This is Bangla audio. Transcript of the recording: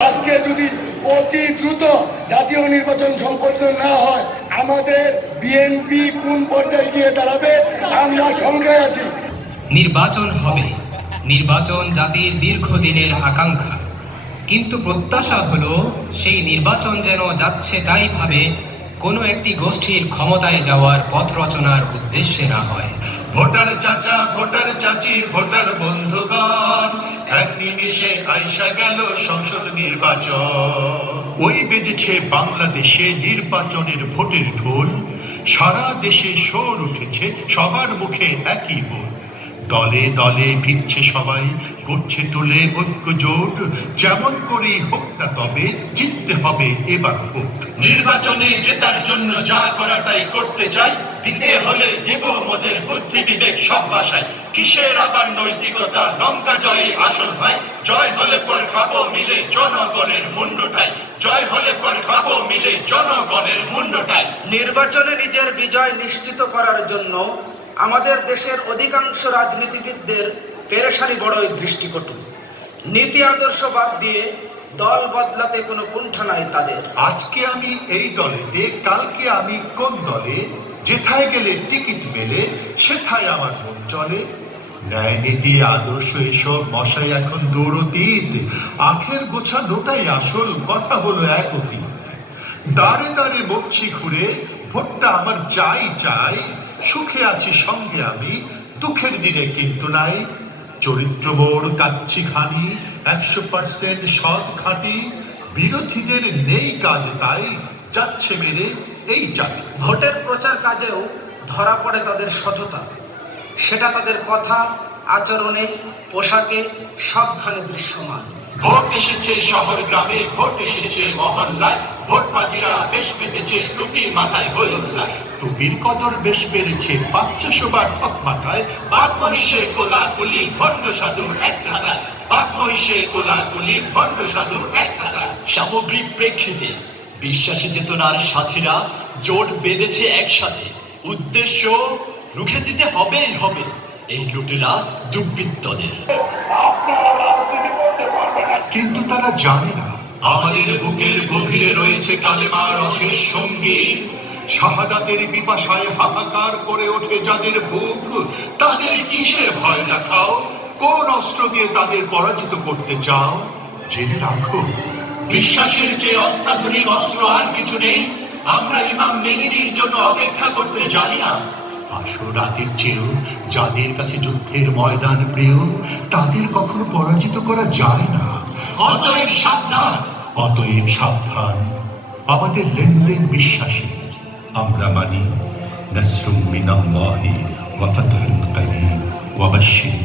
আজকে যদি অতি দ্রুত জাতীয় নির্বাচন সম্পন্ন না হয়, আমাদের বিএনপি কোন পর্যায়ে গিয়ে দাঁড়াবে আমরা সংখ্যায় আছি। নির্বাচন হবে, নির্বাচন জাতির দীর্ঘদিনের আকাঙ্ক্ষা, কিন্তু প্রত্যাশা হলো সেই নির্বাচন যেন যাচ্ছে তাই ভাবে কোনো একটি গোষ্ঠীর ক্ষমতায় যাওয়ার পথ রচনার উদ্দেশ্যে না হয়। ভোটার চাচা ভোটার চাচির ভোটার বন্ধুগণ, এক নিমিষে আইসা গেল সংসদ নির্বাচন। ওই বেজেছে বাংলাদেশে নির্বাচনের ভোটের ঢোল, সারা দেশে শোর উঠেছে, সবার মুখে একই বল। দলে দলে ভিড়ছে সবাই, করছে তুলে ঐক্য জোট, যেমন করেই হোক না তবে জিততে হবে এবার ভোট। নির্বাচনে জেতার জন্য যা করাটাই করতে চাই, দিতে হলে দেব মোদের বুদ্ধি বিবেক সব ভাষায়। কিসের আবার নৈতিকতা, লঙ্কা জয় আসল ভাই। জয় হলে পর খাবো মিলে জনগণের মুন্ডটাই, জয় হলে পর খাবো মিলে জনগণের মুন্ডটাই। নির্বাচনে নিজের বিজয় নিশ্চিত করার জন্য আমাদের দেশের অধিকাংশ রাজনীতিবিদদের পেরেশানি বড়ই দৃষ্টিকটু। নীতি আদর্শ বাদ দিয়ে দল বদলাতে কোনো কুণ্ঠা নাই তাদের। আজকে আমি এই দলেতে, কালকে আমি কোন দলে, যেথায় গেলে টিকিট মেলে সেথায় আমার মন চলে। ন্যায় নীতি আদর্শ এসব মশাই এখন দৌড়তীত, আখের গোছা নোটাই আসল, কথা হলো এক অতীত। দাঁড়ে দাঁড়ে বকছি ঘুরে, ভোটটা আমার চাই চাই। সুখে আছি সঙ্গে আমি, দুঃখের দিনে কিন্তু নাই। চরিত্রবোধ কাচ্ছি খানি, 100% সৎ খাঁটি। বিরোধীদের নেই কাজ তাই, যাচ্ছে মেরে এই জাতি। ভোটের প্রচার কাজেও ধরা পড়ে তাদের সততা, সেটা তাদের কথা, আচরণে, পোশাকে সবখানে দৃশ্যমান। ভোট এসেছে শহর গ্রামে, ভোট এসেছে মহল্লায়, ভোটবাজিরা বেশ পেতেছে টুপি মাথায় হইল্লায়। টুপির কদর বেশ বেড়েছে 500 ঠক মাথায়। বাঘ মহিষে কোলাকুলি ভণ্ড সাধু এক ছাড়ায়, বাঘ মহিষে কোলাকুলি ভণ্ড সাধু এক ছাড়ায়। সামগ্রিক প্রেক্ষিতে বিশ্বাসী চেতনার সাথীরা জোট বেঁধেছে একসাথে, উদ্দেশ্য রুখে দিতে হবেই হবে এই লুটেরা দুর্বৃত্তদের। কিন্তু তারা জানে না আমাদের বুকের গভীরে রয়েছে কালেমার অশেষ সঙ্গীত। শাহাদাতের পিপাসায় হাহাকার করে ওঠে যাদের বুক, তাদের কিসের ভয় দেখাও, কোন অস্ত্র দিয়ে তাদের পরাজিত করতে চাও। জেনে রাখো, বিশ্বাসের যে অত্যাধুনিক অস্ত্র আর কিছু নেই। আমরা ইমাম মেহেদীর জন্য অপেক্ষা করতে জানি না। আসো রাতের চেয়েও যাদের কাছে যুদ্ধের ময়দান প্রিয়, তাদের কখনো পরাজিত করা যায় না। অতএব সাবধান, অতএব সাবধান। আমাদের লেনদেন বিশ্বাসী, আমরা মানি নাসরুম মিনাল্লাহি ওয়া ফাতহুন করিম ওয়া বাশশির